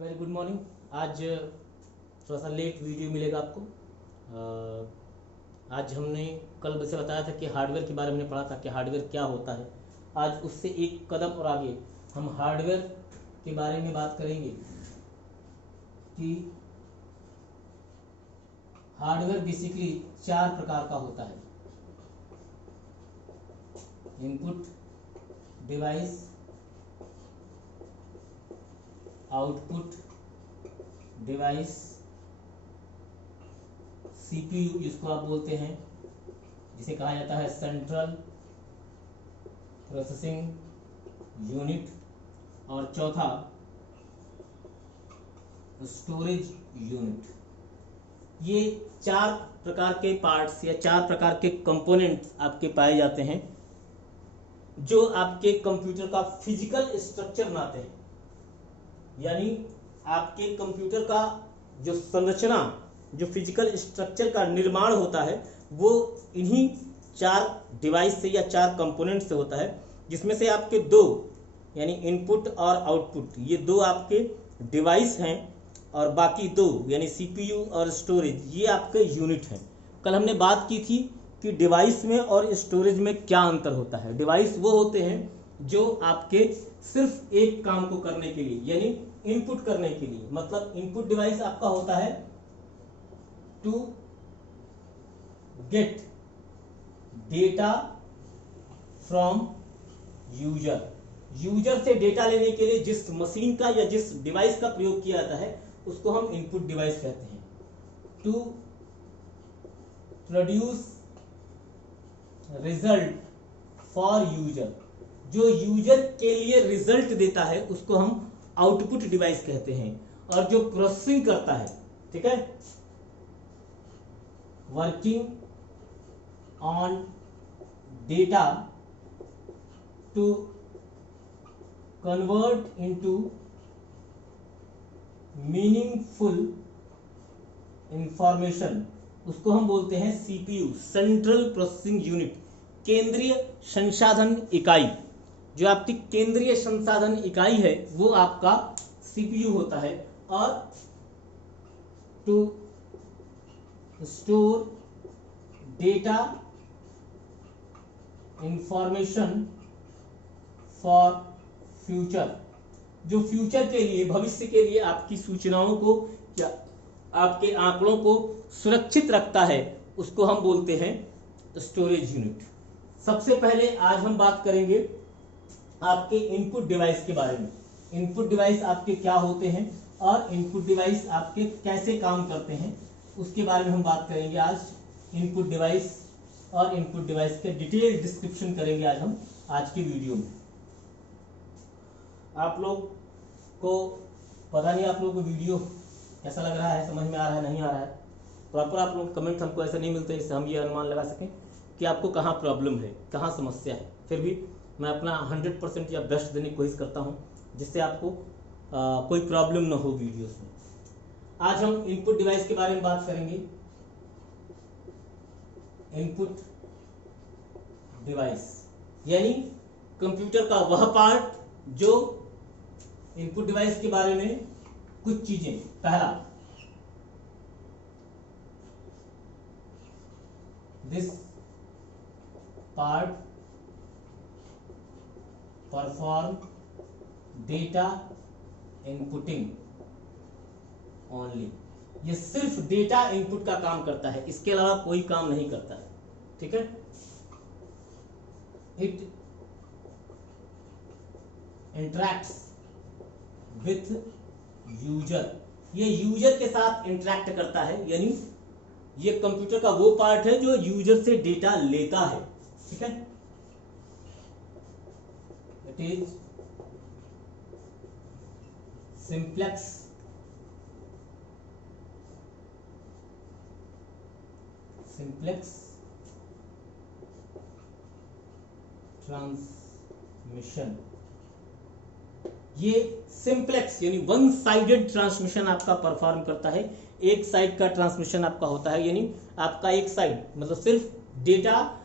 Very good morning. आज थोड़ा सा लेट वीडियो मिलेगा आपको। आज हमने कल वैसे बताया था कि हार्डवेयर के बारे में पढ़ा था कि हार्डवेयर क्या होता है। आज उससे एक कदम और आगे हम हार्डवेयर के बारे में बात करेंगे कि हार्डवेयर बेसिकली 4 प्रकार का होता है। Input device, output device, CPU जिसको आप बोलते हैं, जिसे कहा जाता है सेंट्रल प्रोसेसिंग यूनिट, और चौथा स्टोरेज यूनिट। ये 4 प्रकार के पार्ट्स या 4 प्रकार के कंपोनेंट्स आपके पाए जाते हैं जो आपके कंप्यूटर का फिजिकल स्ट्रक्चर बनाते हैं। यानी आपके कंप्यूटर का जो संरचना, जो फिजिकल स्ट्रक्चर का निर्माण होता है वो इन्हीं 4 डिवाइस से या 4 कंपोनेंट से होता है, जिसमें से आपके 2 यानी इनपुट और आउटपुट, ये 2 आपके डिवाइस हैं, और बाकी 2 यानी सीपीयू और स्टोरेज ये आपके यूनिट हैं। कल हमने बात की थी कि डिवाइस में और स्टोरेज में क्या अंतर होता है। डिवाइस वो होते हैं जो आपके सिर्फ एक काम को करने के लिए यानी इनपुट करने के लिए, मतलब इनपुट डिवाइस आपका होता है to get data from user. User से डेटा लेने के लिए जिस मशीन का या जिस डिवाइस का प्रयोग किया जाता है उसको हम इनपुट डिवाइस कहते हैं। To produce result for user, जो यूजर के लिए रिजल्ट देता है उसको हम आउटपुट डिवाइस कहते हैं। और जो प्रोसेसिंग करता है, ठीक है, working on data to convert into meaningful information, उसको हम बोलते हैं सीपीयू, सेंट्रल प्रोसेसिंग यूनिट, केंद्रीय संसाधन इकाई। जो आपकी केंद्रीय संसाधन इकाई है वो आपका सीपीयू होता है। और to store data information for future, जो फ्यूचर के लिए, भविष्य के लिए आपकी सूचनाओं को या आपके आंकड़ों को सुरक्षित रखता है, उसको हम बोलते हैं स्टोरेज यूनिट। सबसे पहले आज हम बात करेंगे आपके इनपुट डिवाइस के बारे में। इनपुट डिवाइस आपके क्या होते हैं और इनपुट डिवाइस आपके कैसे काम करते हैं, उसके बारे में हम बात करेंगे आज। इनपुट डिवाइस और इनपुट डिवाइस के डिटेल डिस्क्रिप्शन करेंगे आज हम आज की वीडियो में। आप लोग को पता नहीं आप लोग को वीडियो कैसा लग रहा है, समझ में आ रहा है, नहीं आ रहा है। प्रॉपर आप लोग कमेंट हमको ऐसा नहीं मिलते इससे हम ये अनुमान लगा सकें कि आपको कहाँ प्रॉब्लम है, कहाँ समस्या है। फिर भी मैं अपना 100% या बेस्ट देने की कोशिश करता हूँ जिससे आपको कोई प्रॉब्लम ना हो वीडियोस में। आज हम इनपुट डिवाइस के बारे में बात करेंगे। इनपुट डिवाइस यानी कंप्यूटर का वह पार्ट जो इनपुट डिवाइस के बारे में कुछ चीजें। पहला, this part perform data inputting only, ये सिर्फ डेटा इनपुट का काम करता है, इसके अलावा कोई काम नहीं करता है, ठीक है। इट इंटरैक्ट्स विथ यूजर, ये यूजर के साथ इंटरैक्ट करता है, यानी ये कंप्यूटर का वो पार्ट है जो यूजर से डेटा लेता है, ठीक है। इट इज सिंप्लेक्स ट्रांसमिशन, ये सिंप्लेक्स यानी वन साइडेड ट्रांसमिशन आपका परफॉर्म करता है। एक साइड का ट्रांसमिशन आपका होता है, यानी आपका एक साइड मतलब सिर्फ डेटा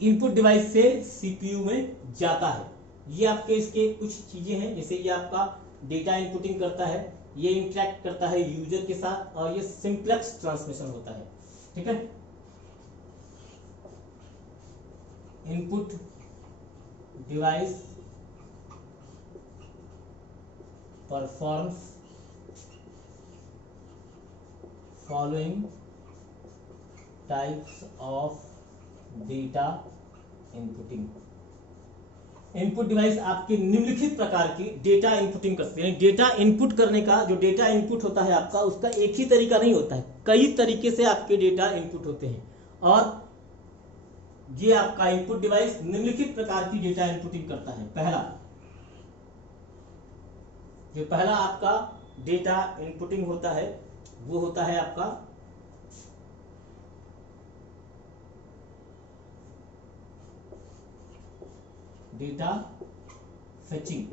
इनपुट डिवाइस से सीपीयू में जाता है। ये आपके इसके कुछ चीजें हैं, जैसे ये आपका डेटा इनपुटिंग करता है, ये इंटरेक्ट करता है यूजर के साथ, और ये सिंप्लेक्स ट्रांसमिशन होता है। ठीक है, input device performs following types of data inputting. Input device आपके निम्नलिखित प्रकार की डेटा इनपुटिंग करते हैं। डेटा इनपुट करने का, जो डेटा इनपुट होता है आपका, उसका एक ही तरीका नहीं होता है, कई तरीके से आपके डेटा इनपुट होते हैं। और ये आपका इनपुट डिवाइस निम्नलिखित प्रकार की डेटा इनपुटिंग करता है। पहला आपका डेटा इनपुटिंग होता है वो होता है आपका डेटा फेचिंग,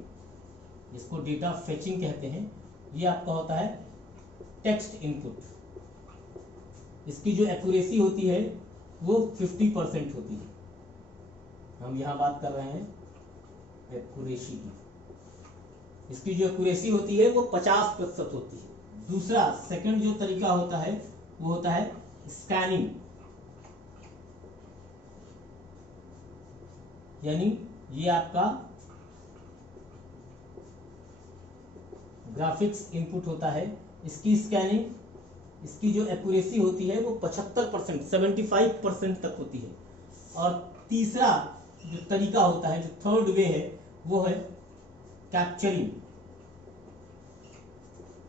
जिसको डेटा फेचिंग कहते हैं। ये आपका होता है टेक्स्ट इनपुट। इसकी जो एक्यूरेसी होती है वो 50% होती है। हम यहां बात कर रहे हैं एक्यूरेसी की। इसकी जो एक्यूरेसी होती है वो 50% होती है। दूसरा सेकंड जो तरीका होता है वो होता है स्कैनिंग, यानी ये आपका ग्राफिक्स इनपुट होता है। इसकी स्कैनिंग, इसकी जो एक्यूरेसी होती है वो 75%, 75% तक होती है। और तीसरा जो तरीका होता है, जो थर्ड वे है, वो है कैप्चरिंग।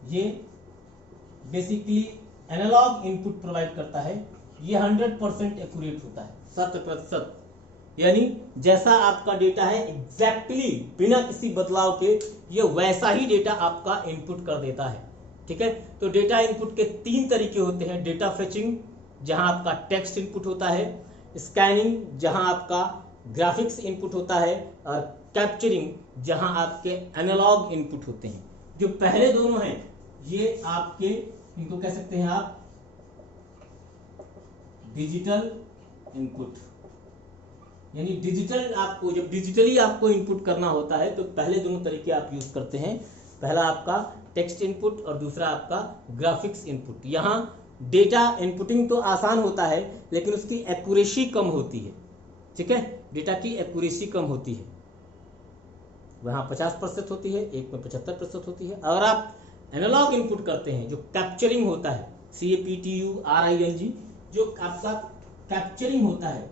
ये बेसिकली एनालॉग इनपुट प्रोवाइड करता है। ये 100% एक्यूरेट होता है, 100%, यानी जैसा आपका डेटा है एग्जैक्टली बिना किसी बदलाव के ये वैसा ही डेटा आपका इनपुट कर देता है। ठीक है, तो डेटा इनपुट के 3 तरीके होते हैं। डेटा फेचिंग, जहां आपका टेक्स्ट इनपुट होता है, स्कैनिंग जहां आपका ग्राफिक्स इनपुट होता है, और कैप्चरिंग जहां आपके एनालॉग इनपुट होते हैं। जो पहले दोनों हैं ये आपके, इनको कह सकते हैं आप डिजिटल इनपुट, यानी डिजिटल, आपको जब डिजिटली आपको इनपुट करना होता है तो पहले दोनों तरीके आप यूज करते हैं। पहला आपका टेक्स्ट इनपुट और दूसरा आपका ग्राफिक्स इनपुट। यहाँ डेटा इनपुटिंग तो आसान होता है लेकिन उसकी एक्यूरेसी कम होती है। ठीक है, डेटा की एक्यूरेसी कम होती है, वहाँ 50% होती है, एक में 75% होती है। अगर आप एनालॉग इनपुट करते हैं, जो कैप्चरिंग होता है, CAPTURING, जो आपका कैप्चरिंग होता है,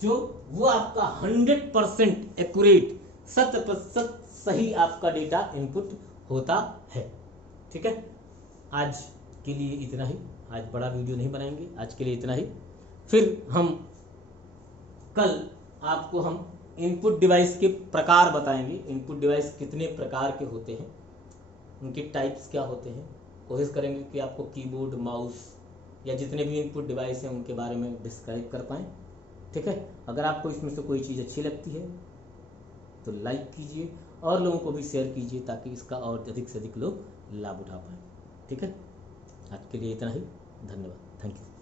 जो वो आपका 100% एक्यूरेट, 100% सही आपका डेटा इनपुट होता है। ठीक है, आज के लिए इतना ही। आज बड़ा वीडियो नहीं बनाएंगे, आज के लिए इतना ही। फिर हम कल आपको हम इनपुट डिवाइस के प्रकार बताएंगे। इनपुट डिवाइस कितने प्रकार के होते हैं, उनके टाइप्स क्या होते हैं। कोशिश करेंगे कि आपको कीबोर्ड, माउस या जितने भी इनपुट डिवाइस हैं उनके बारे में डिस्क्राइब कर पाएँ। ठीक है, अगर आपको इसमें से कोई चीज़ अच्छी लगती है तो लाइक कीजिए और लोगों को भी शेयर कीजिए ताकि इसका और अधिक से अधिक लोग लाभ उठा पाएँ। ठीक है, आज के लिए इतना ही। धन्यवाद, थैंक यू।